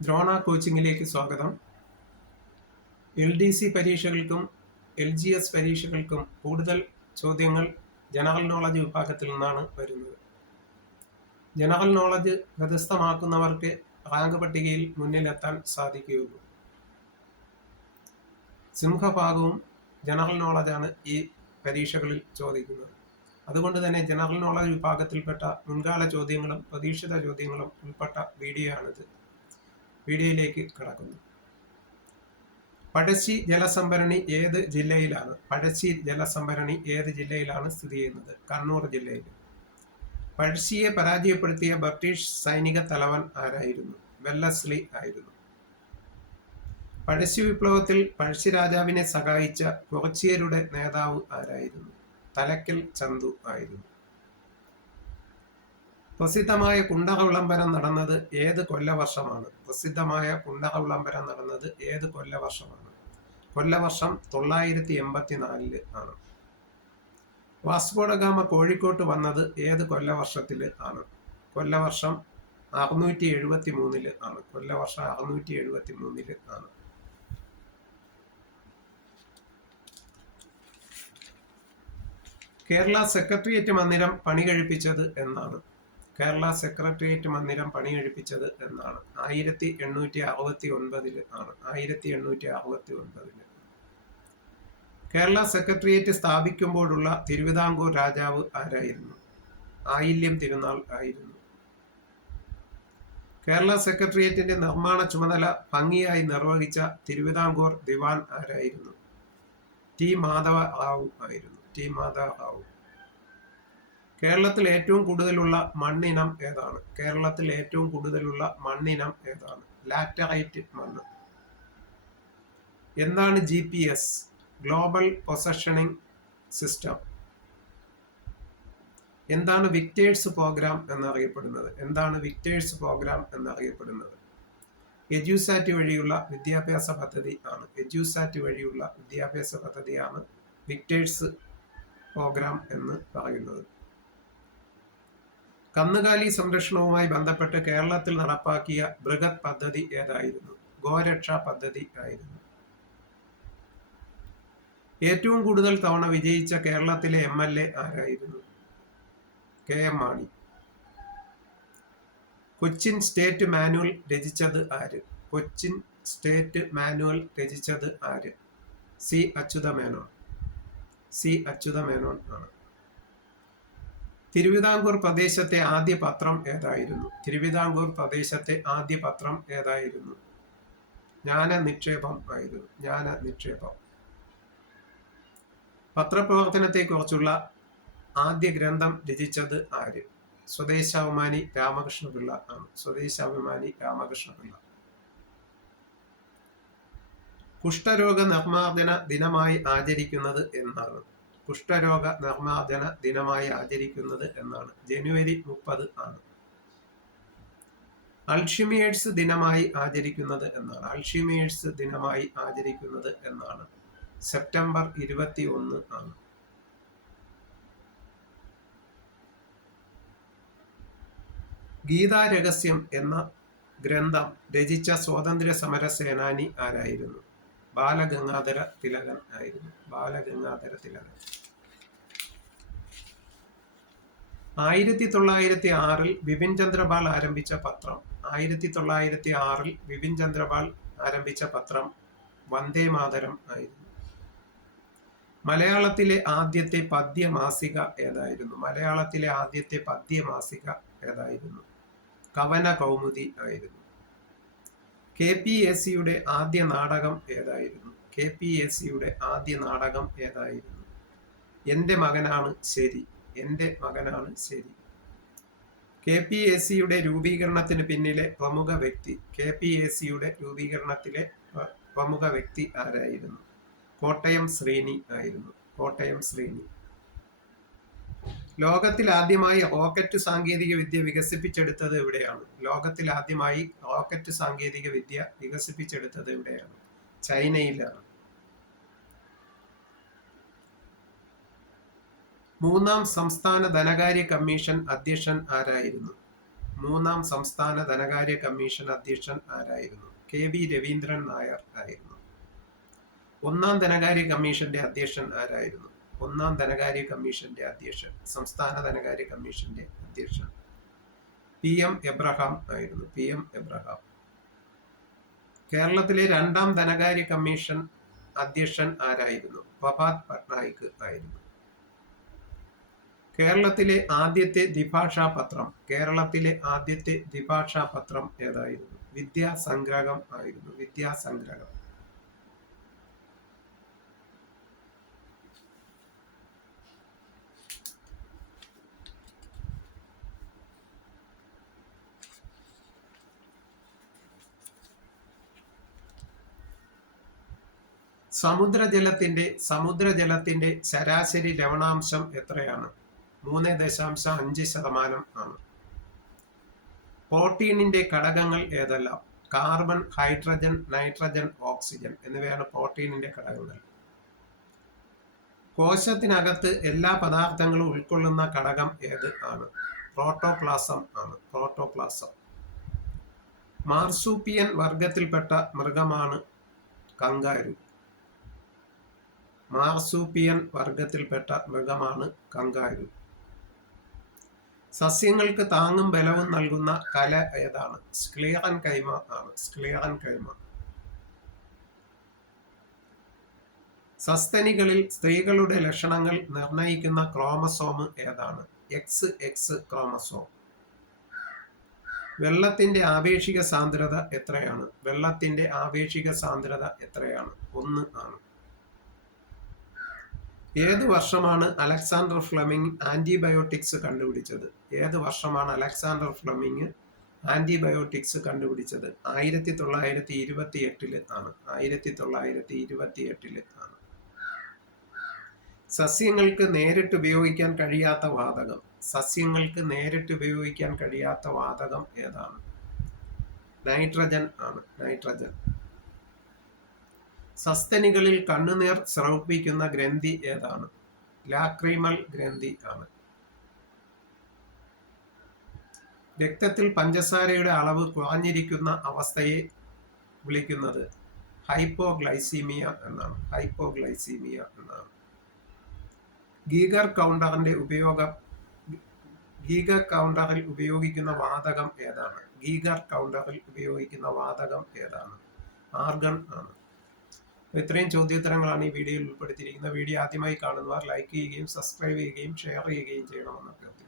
ദ്രോണ കോച്ചിങ്ങിലേക്ക് സ്വാഗതം. LDC പരീക്ഷകൾക്കും LGS പരീക്ഷകൾക്കും കൂടുതൽ ചോദ്യങ്ങൾ ജനറൽ നോളജ് വിഭാഗത്തിൽ നിന്നാണ് വരുന്നത്. ജനറൽ നോളജ് ഹൃദയസ്ഥമാക്കുന്നവർക്ക് റാങ്ക് പട്ടികയിൽ മുന്നിലെത്താൻ സാധിക്കുകയുള്ളൂ. സിംഹഭാഗവും ജനറൽ നോളജാണ് ഈ പരീക്ഷകളിൽ ചോദിക്കുന്നത്. അതുകൊണ്ട് തന്നെ ജനറൽ നോളജ് വിഭാഗത്തിൽപ്പെട്ട മുൻകാല ചോദ്യങ്ങളും പ്രതീക്ഷിത ചോദ്യങ്ങളും ഉൾപ്പെട്ട വീഡിയോയാണിത്. വീഡിയോയിലേക്ക് കടക്കുന്നു. പഴശ്ശി ജലസംഭരണി ഏത് ജില്ലയിലാണ്? പഴശ്ശി ജലസംഭരണി ഏത് ജില്ലയിലാണ് സ്ഥിതി ചെയ്യുന്നത്? കണ്ണൂർ ജില്ലയിൽ. പഴശ്ശിയെ പരാജയപ്പെടുത്തിയ ബ്രിട്ടീഷ് സൈനിക തലവൻ ആരായിരുന്നു? വെല്ലസ്ലി ആയിരുന്നു. പഴശ്ശി വിപ്ലവത്തിൽ പഴശ്ശി രാജാവിനെ സഹായിച്ച കുറച്ചിയരുടെ നേതാവ് ആരായിരുന്നു? തലക്കൽ ചന്തു ആയിരുന്നു. പ്രസിദ്ധമായ കുണ്ടറ വിളംബരം നടന്നത് ഏത് കൊല്ലവർഷമാണ്? പ്രസിദ്ധമായ കുണ്ടറ വിളംബരം നടന്നത് ഏത് കൊല്ലവർഷമാണ്? കൊല്ലവർഷം 984 ആണ്. വാസ്കോഡ ഗാമ കോഴിക്കോട്ട് വന്നത് ഏത് കൊല്ലവർഷത്തിൽ ആണ്? കൊല്ലവർഷം 673 ആണ്. കൊല്ലവർഷം 673 ആണ്. കേരള സെക്രട്ടേറിയറ്റ് മന്ദിരം പണി കഴിപ്പിച്ചത് എന്നാണ്? കേരള സെക്രട്ടേറിയറ്റ് മന്ദിരം പണി കഴിപ്പിച്ചത് എന്നാണ്? 1869 ആണ്. 1869. കേരള സെക്രട്ടേറിയറ്റ് സ്ഥാപിക്കുമ്പോഴുള്ള തിരുവിതാംകൂർ രാജാവ് ആരായിരുന്നു? ആയില്യം തിരുനാൾ ആയിരുന്നു. കേരള സെക്രട്ടേറിയറ്റിന്റെ നിർമ്മാണ ചുമതല ഭംഗിയായി നിർവഹിച്ച തിരുവിതാംകൂർ ദിവാൻ ആരായിരുന്നു? ടി മാധവ റാവു ആയിരുന്നു. ടി മാധവ റാവു. കേരളത്തിൽ ഏറ്റവും കൂടുതലുള്ള മണ്ണിനം ഏതാണ്? കേരളത്തിൽ ഏറ്റവും കൂടുതലുള്ള മണ്ണിനം ഏതാണ്? ലാറ്ററൈറ്റ് മണ്ണ്. എന്താണ് GPS? Global positioning system. എന്താണ് വിക്ടേഴ്സ് പ്രോഗ്രാം എന്നറിയപ്പെടുന്നത്? എന്താണ് വിക്ടേഴ്സ് പ്രോഗ്രാം എന്നറിയപ്പെടുന്നത്? എഡ്യൂസാറ്റ് വഴിയുള്ള വിദ്യാഭ്യാസ പദ്ധതി ആണ്. എഡ്യൂസാറ്റ് വഴിയുള്ള വിദ്യാഭ്യാസ പദ്ധതിയാണ് വിക്ടേഴ്സ് പ്രോഗ്രാം എന്ന് പറയുന്നത്. കന്നുകാലി സംരക്ഷണവുമായി ബന്ധപ്പെട്ട് കേരളത്തിൽ നടപ്പാക്കിയ ബൃഹത് പദ്ധതി ഏതായിരുന്നു? ഗോരക്ഷാ പദ്ധതി ആയിരുന്നു. ഏറ്റവും കൂടുതൽ തവണ വിജയിച്ച കേരളത്തിലെ MLA ആരായിരുന്നു? KM മാണി. കൊച്ചിൻ സ്റ്റേറ്റ് മാനുവൽ രചിച്ചത് ആര്? കൊച്ചിൻ സ്റ്റേറ്റ് മാനുവൽ രചിച്ചത് ആര്? C. അച്യുതമേനോൻ. C. അച്യുതമേനോൻ ആണ്. തിരുവിതാംകൂർ പ്രദേശത്തെ ആദ്യ പത്രം ഏതായിരുന്നു? തിരുവിതാംകൂർ പ്രദേശത്തെ ആദ്യ പത്രം ഏതായിരുന്നു? ജ്ഞാനനിക്ഷേപം ആയിരുന്നു. ജ്ഞാനനിക്ഷേപം. പത്രപ്രവർത്തനത്തെക്കുറിച്ചുള്ള ആദ്യ ഗ്രന്ഥം രചിച്ചത് ആര്? സ്വദേശാഭിമാനി രാമകൃഷ്ണപിള്ള ആണ്. സ്വദേശാഭിമാനി രാമകൃഷ്ണപിള്ള. കുഷ്ഠരോഗ നിർമ്മാർജ്ജന ദിനമായി ആചരിക്കുന്നത് എന്നാണ്? കുഷ്ഠരോഗ നിർമ്മാർജ്ജന ദിനമായി ആചരിക്കുന്നത് എന്നാണ്? ജനുവരി 30 ആണ്. അൾഷിമേഴ്സ് ദിനമായി ആചരിക്കുന്നത് എന്നാണ്? അൾഷിമേഴ്സ് ദിനമായി ആചരിക്കുന്നത് എന്നാണ്? സെപ്റ്റംബർ 21 ആണ്. ഗീതാരഹസ്യം എന്ന ഗ്രന്ഥം രചിച്ച സ്വാതന്ത്ര്യ സമര സേനാനി ആരായിരുന്നു? ബാലഗംഗാധര തിലകൻ ആയിരുന്നു. ബാലഗംഗാധര തിലകൻ. 1906 ബിപിൻ ചന്ദ്രപാൽ ആരംഭിച്ച പത്രം? 1906 ബിപിൻ ചന്ദ്രപാൽ ആരംഭിച്ച പത്രം വന്ദേമാതരം ആയിരുന്നു. മലയാളത്തിലെ ആദ്യത്തെ പദ്യമാസിക ഏതായിരുന്നു? മലയാളത്തിലെ ആദ്യത്തെ പദ്യമാസിക ഏതായിരുന്നു? കവന കൗമുദി ആയിരുന്നു. KPSCയുടെ ആദ്യ നാടകം ഏതായിരുന്നു? KPSCയുടെ ആദ്യ നാടകം ഏതായിരുന്നു? എൻ്റെ മകനാണ് ശരി. എൻ്റെ മകനാണ് ശരി. KPSCയുടെ രൂപീകരണത്തിന് പിന്നിലെ പ്രമുഖ വ്യക്തി? KPSCയുടെ രൂപീകരണത്തിലെ പ്രമുഖ വ്യക്തി ആരായിരുന്നു? കോട്ടയം ശ്രീനി ആയിരുന്നു. കോട്ടയം ശ്രീനി. ലോകത്തിൽ ആദ്യമായി റോക്കറ്റ് സാങ്കേതിക വിദ്യ വികസിപ്പിച്ചെടുത്തത് എവിടെയാണ്? ലോകത്തിൽ ആദ്യമായി റോക്കറ്റ് സാങ്കേതിക വിദ്യ വികസിപ്പിച്ചെടുത്തത് എവിടെയാണ്? ചൈനയിലാണ്. മൂന്നാം സംസ്ഥാന ധനകാര്യ കമ്മീഷൻ അധ്യക്ഷൻ ആരായിരുന്നു? മൂന്നാം സംസ്ഥാന ധനകാര്യ കമ്മീഷൻ അധ്യക്ഷൻ ആരായിരുന്നു? KV രവീന്ദ്രൻ നായർ ആയിരുന്നു. ഒന്നാം ധനകാര്യ കമ്മീഷന്റെ അധ്യക്ഷൻ ആരായിരുന്നു? ഒന്നാം ധനകാര്യ കമ്മീഷന്റെ അധ്യക്ഷൻ, സംസ്ഥാന ധനകാര്യ കമ്മീഷന്റെ അധ്യക്ഷൻ PM എബ്രഹാം ആയിരുന്നു. PM Abraham. കേരളത്തിലെ രണ്ടാം ധനകാര്യ കമ്മീഷൻ അധ്യക്ഷൻ ആരായിരുന്നു? പ്രഭാത് പട്നായിക് ആയിരുന്നു. കേരളത്തിലെ ആദ്യത്തെ ദ്വിഭാഷാ പത്രം ഏതായിരുന്നു? വിദ്യാസംഗ്രഹം ആയിരുന്നു. വിദ്യാസംഗ്രഹം. സമുദ്രജലത്തിന്റെ ശരാശരി ലവണാംശം എത്രയാണ്? 3.5% ആണ്. പ്രോട്ടീനിന്റെ ഘടകങ്ങൾ ഏതെല്ലാം? കാർബൺ, ഹൈഡ്രജൻ, നൈട്രജൻ, ഓക്സിജൻ എന്നിവയാണ് പ്രോട്ടീനിന്റെ ഘടകങ്ങൾ. കോശത്തിനകത്ത് എല്ലാ പദാർത്ഥങ്ങളും ഉൾക്കൊള്ളുന്ന ഘടകം ഏത് ആണ്? പ്രോട്ടോപ്ലാസം ആണ്. പ്രോട്ടോപ്ലാസം. മാർസൂപ്പിയൻ വർഗത്തിൽപ്പെട്ട മൃഗമാണ് കങ്കാരു. മാർസൂപ്പിയൻ വർഗത്തിൽപ്പെട്ട മൃഗമാണ് കങ്കാരു. സസ്യങ്ങൾക്ക് താങ്ങും ബലവും നൽകുന്ന കല ഏതാണ്? സ്ക്ലിയറൻ കൈമ ആണ്. സ്ക്ലിയറൻ കൈമ. സസ്തനികളിൽ സ്ത്രീകളുടെ ലക്ഷണങ്ങൾ നിർണയിക്കുന്ന ക്രോമസോം ഏതാണ്? XX chromosome. വെള്ളത്തിന്റെ ആപേക്ഷിക സാന്ദ്രത എത്രയാണ്? വെള്ളത്തിന്റെ ആപേക്ഷിക സാന്ദ്രത എത്രയാണ്? 1 ആണ്. ഏത് വർഷമാണ് അലക്സാണ്ടർ ഫ്ലെമിംഗ് ആന്റിബയോട്ടിക്സ് കണ്ടുപിടിച്ചത്? ഏത് വർഷമാണ് അലക്സാണ്ടർ ഫ്ലെമിംഗ് ആന്റിബയോട്ടിക്സ് കണ്ടുപിടിച്ചത്? 1928 ആണ്. 1928 ആണ്. സസ്യങ്ങൾക്ക് നേരിട്ട് ഉപയോഗിക്കാൻ കഴിയാത്ത വാതകം ഏതാണ്? നൈട്രജൻ ആണ്. നൈട്രജൻ. സസ്തനികളിൽ കണ്ണുനീർ സ്രവിപ്പിക്കുന്ന ഗ്രന്ഥി ഏതാണ്? ലാക്രിമൽ ഗ്രന്ഥി ആണ്. രക്തത്തിൽ പഞ്ചസാരയുടെ അളവ് കുറഞ്ഞിരിക്കുന്ന അവസ്ഥയെ വിളിക്കുന്നത് ഹൈപ്പോഗ്ലൈസീമിയ എന്നാണ്. ഹൈപ്പോഗ്ലൈസീമിയ എന്നാണ്. ഗീഗർ കൗണ്ടറിൽ ഉപയോഗിക്കുന്ന വാതകം ഏതാണ്? ഗീഗർ കൗണ്ടറിൽ ഉപയോഗിക്കുന്ന വാതകം ഏതാണ്? ആർഗൺ ആണ്. ഇത്രയും ചോദ്യോത്തരങ്ങളാണ് ഈ വീഡിയോയിൽ ഉൾപ്പെടുത്തിയിരിക്കുന്നത്. വീഡിയോ ആദ്യമായി കാണുന്നവർ ലൈക്ക് ചെയ്യുകയും സബ്സ്ക്രൈബ് ചെയ്യുകയും ഷെയർ ചെയ്യുകയും ചെയ്യണമെന്ന് അഭ്യർത്ഥിക്കുന്നു.